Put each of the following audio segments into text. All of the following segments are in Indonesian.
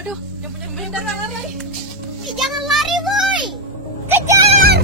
Waduh, yang punya kebun lari. Jangan lari, boy. Kejar!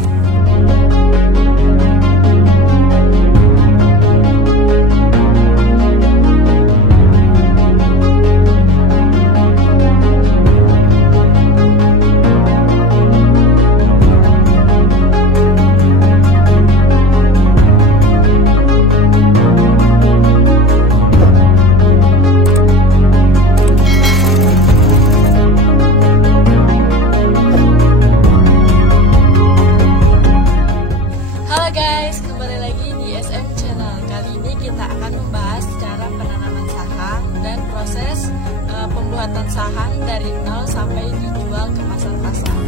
Pembuatan sahang dari nol sampai dijual ke pasar-pasar.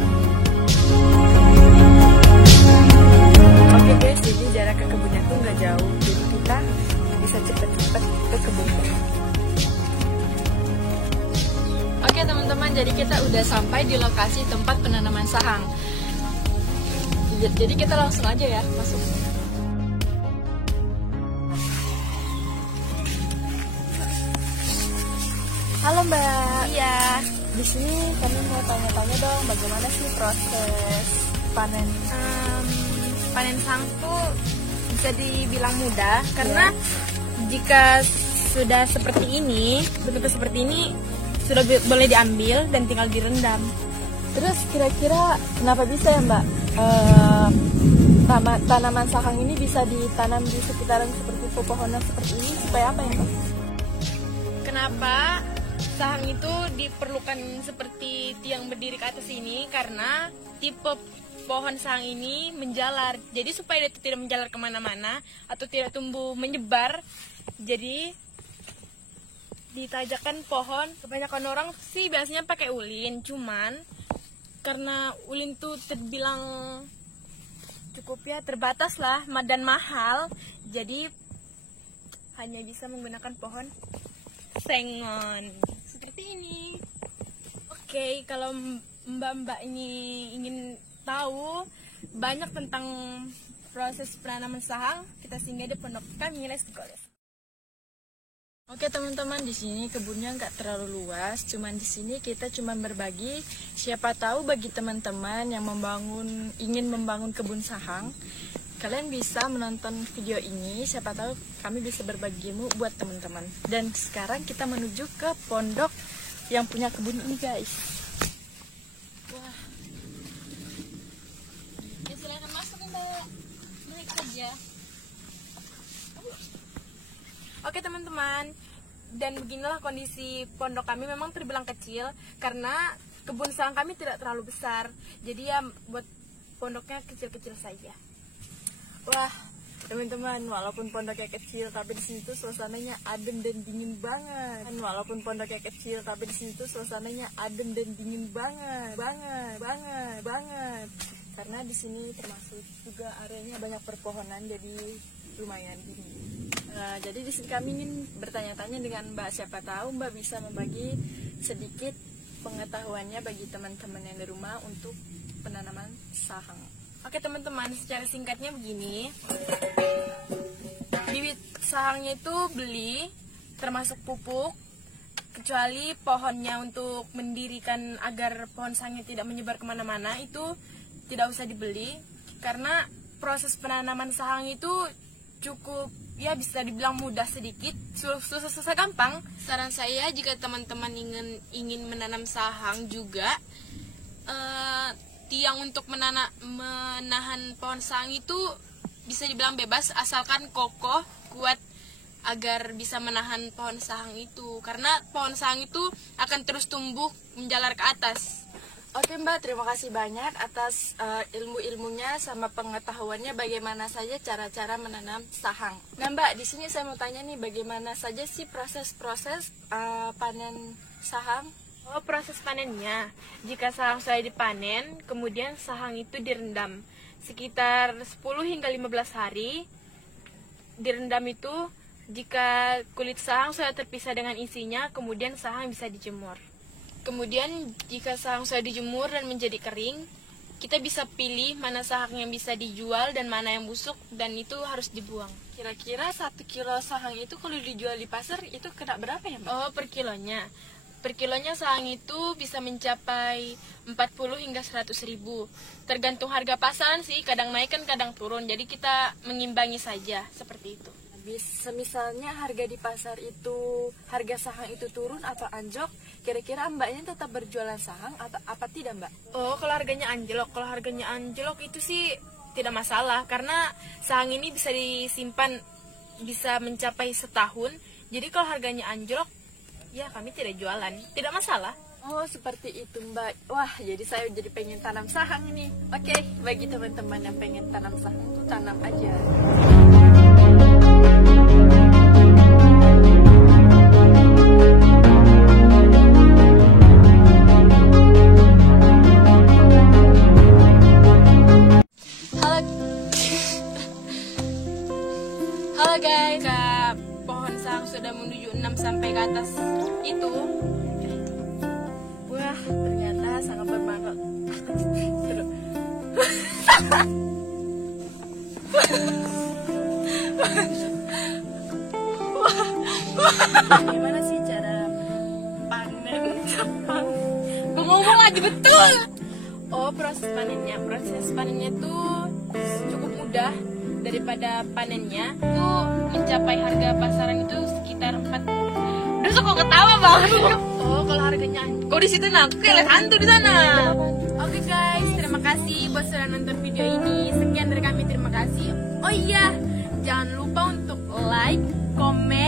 Oke guys, jadi jarak ke kebunnya tuh nggak jauh, jadi kita bisa cepet-cepet ke kebunnya. Oke teman-teman, jadi kita udah sampai di lokasi tempat penanaman sahang. Jadi kita langsung aja ya masuk. Halo Mbak. Iya. Di sini kami mau tanya-tanya dong, bagaimana sih proses panen? Panen sahang tuh bisa dibilang mudah karena jika sudah seperti ini, bentuknya seperti ini, sudah boleh diambil dan tinggal direndam. Terus kira-kira kenapa bisa ya Mbak? Tanaman sahang ini bisa ditanam di sekitaran seperti pepohonan seperti ini supaya apa ya Mbak? Kenapa sahang itu diperlukan seperti tiang berdiri ke atas ini? Karena tipe pohon sahang ini menjalar, jadi supaya dia tidak menjalar kemana-mana atau tidak tumbuh menyebar, jadi ditajakkan pohon. Kebanyakan orang sih biasanya pakai ulin, cuman karena ulin tuh terbilang cukup ya terbatas lah dan mahal, jadi hanya bisa menggunakan pohon sengon seperti ini. Oke, kalau mbak-mbak ini ingin tahu banyak tentang proses penanaman sahang, kita singgah di pondok kami. Let's go. Oke teman-teman, di sini kebunnya nggak terlalu luas, cuman di sini kita cuma berbagi. Siapa tahu bagi teman-teman yang ingin membangun kebun sahang, kalian bisa menonton video ini. Siapa tahu kami bisa berbagi ilmu buat teman-teman. Dan sekarang kita menuju ke pondok yang punya kebun ini guys. Wah, Ya silakan masuk Mbak, naik saja. Oke teman-teman, dan beginilah kondisi pondok kami. Memang terbilang kecil karena kebun sahang kami tidak terlalu besar, jadi ya buat pondoknya kecil-kecil saja. wah teman-teman, walaupun pondoknya kecil tapi di sini tuh suasananya adem dan dingin banget. Walaupun pondoknya kecil tapi di sini tuh suasananya adem dan dingin banget. Karena di sini termasuk juga areanya banyak perpohonan, jadi lumayan dingin. Nah, jadi di sini kami ingin bertanya-tanya dengan Mbak, siapa tahu Mbak bisa membagi sedikit pengetahuannya bagi teman-teman yang di rumah untuk penanaman sahang. Oke teman-teman, secara singkatnya begini. Bibit sahangnya itu beli, termasuk pupuk, kecuali pohonnya untuk mendirikan agar pohon sahangnya tidak menyebar kemana-mana, itu tidak usah dibeli. Karena proses penanaman sahang itu cukup, ya bisa dibilang mudah sedikit, susah gampang. Saran saya jika teman-teman ingin menanam sahang juga, tiang untuk menahan pohon sahang itu bisa dibilang bebas, asalkan kokoh, kuat, agar bisa menahan pohon sahang itu. Karena pohon sahang itu akan terus tumbuh menjalar ke atas. Oke Mbak, terima kasih banyak atas ilmu-ilmunya sama pengetahuannya bagaimana saja cara-cara menanam sahang. Nah Mbak, di sini saya mau tanya nih, bagaimana saja sih proses-proses panen sahang? Oh, proses panennya. Jika sahang sudah dipanen, kemudian sahang itu direndam sekitar 10 hingga 15 hari. Direndam itu jika kulit sahang sudah terpisah dengan isinya, kemudian sahang bisa dijemur. Kemudian jika sahang sudah dijemur dan menjadi kering, kita bisa pilih mana sahang yang bisa dijual dan mana yang busuk, dan itu harus dibuang. Kira-kira 1 kilo sahang itu kalau dijual di pasar itu kena berapa ya Mbak? Oh, per kilonya. Per kilonya sahang itu bisa mencapai 40 hingga 100 ribu. Tergantung harga pasaran sih, kadang naik kan kadang turun. Jadi kita mengimbangi saja, seperti itu. Semisalnya harga di pasar itu, harga sahang itu turun atau anjlok, kira-kira mbaknya tetap berjualan sahang atau apa tidak mbak? Oh, kalau harganya anjlok itu sih tidak masalah. Karena sahang ini bisa disimpan, bisa mencapai setahun. Jadi kalau harganya anjlok, ya kami tidak jualan, tidak masalah. Oh seperti itu mbak. Wah jadi saya jadi pengen tanam sahang ini. Oke, bagi teman-teman yang pengen tanam sahang tuh tanam aja. Halo guys, jika pohon sahang sudah menuju 6 sampai ke atas itu, Wah ternyata sangat bermanfaat. Gimana sih cara panen sahang? ngomong aja betul. Oh, proses panennya tuh cukup mudah. Daripada panennya tuh mencapai harga pasaran itu sekitar 4. Udah kok ketawa bang. Oh, kalau harganya kok di situ kayak hantu di sana. Oke guys, terima kasih buat sudah nonton video ini. Sekian dari kami, terima kasih. Oh iya, jangan lupa untuk like, komen